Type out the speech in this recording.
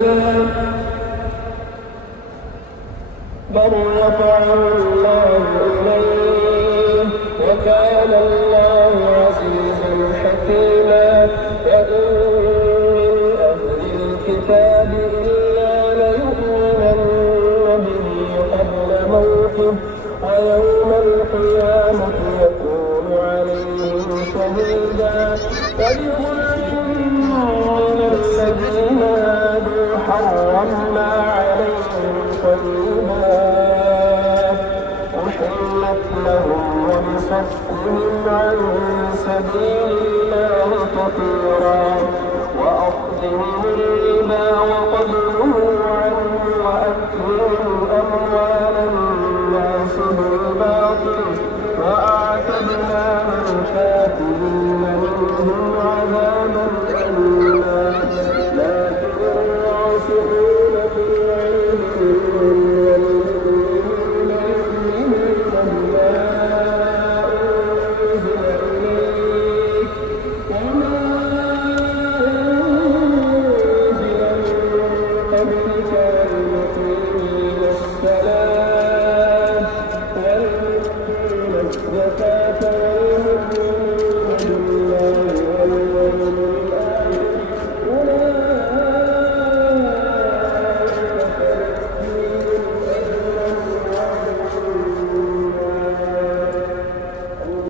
بل رفعه الله إليه وكان الله عزيزا حكيما. وإن من أهل الكتاب إلا ليؤمنن به قبل موته ويوم القيامة يكون عليهم شهيدا. فبظلم من الذين هادوا حرمنا عليهم طيبات أحلت لهم وبصدهم عن سبيل الله كثيرا